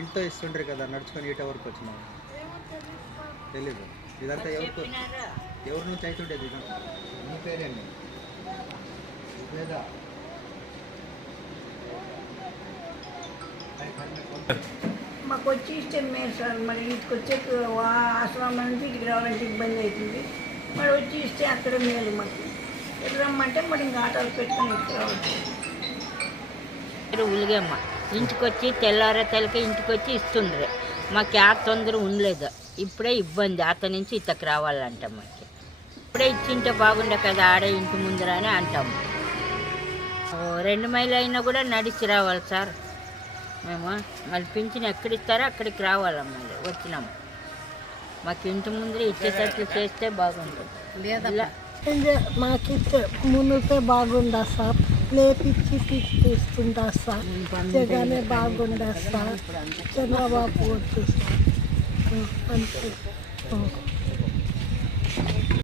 ఇంట్లో ఇస్తుంటారు కదా, నడుచుకొని ఇట వరకు వచ్చినావు తెలీదు. ఇదంతా ఎవరి నుంచి అవుతుండేది ఇదంతా? నీ పేరేంటి లేదా? మాకు వచ్చి ఇష్టం లేదు సార్. మరి ఇంటికి వచ్చే ఆశ్రమం నుంచి ఇక్కడికి రావాలంటే ఇబ్బంది అవుతుంది. మరి వచ్చి ఇస్తే అక్కడ మేలు మాకు. ఎక్కడ రమ్మంటే మరి ఇంకా ఆటోలు పెట్టుకొని ఇక్కడ రావచ్చు. ఉలిగమ్మ ఇంటికి వచ్చి తెల్లారేతలకి ఇంటికి వచ్చి ఇస్తుండ్రే. మాకు ఆ తొందర ఉండలేదు. ఇప్పుడే ఇబ్బంది అతని నుంచి ఇతకు రావాలంట. మాకు ఇప్పుడే ఇచ్చింటే బాగుండే కదా, ఆడే ఇంటి ముందర అని అంటాము. 2 మైళ్ళు అయినా కూడా నడిచి రావాలి సార్ మేము. మళ్ళీ పింఛన్ ఎక్కడిస్తారో అక్కడికి రావాలా. మళ్ళీ వచ్చినాము. మాకు ఇంటి ముందర ఇచ్చేటట్లు చేస్తే బాగుంటుంది. మాకు ఇస్తే మునిగితే బాగుండా సార్. లేపిచ్చి తీసుకుంటా సార్. జగానే బాగుండా సార్. చంద్రబాబు వద్దు సార్. అంతే.